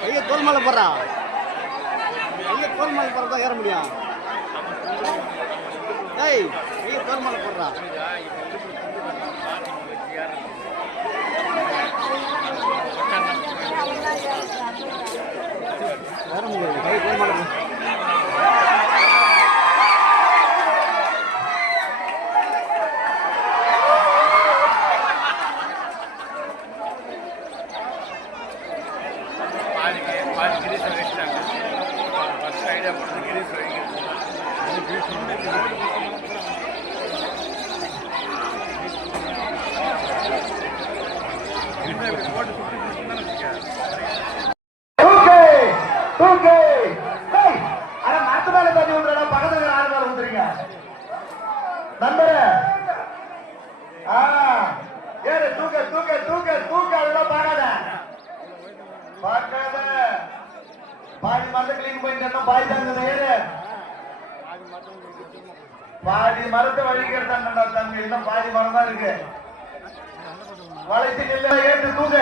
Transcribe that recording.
கையை தோல் மேலே போடுறா. கையை தோல் மேலே போடுறதா ஏற முடியும். ஏய் கையை தோல் மேலே போடுறா ஏற முடியாது கை தோல் மேலே போ- பாதி மரத்தை வழிக்கிறதா தம்பி இன்னும் பாதி மரம் தான் இருக்கு. வளைத்து நில்ல ஏற்று தூங்க.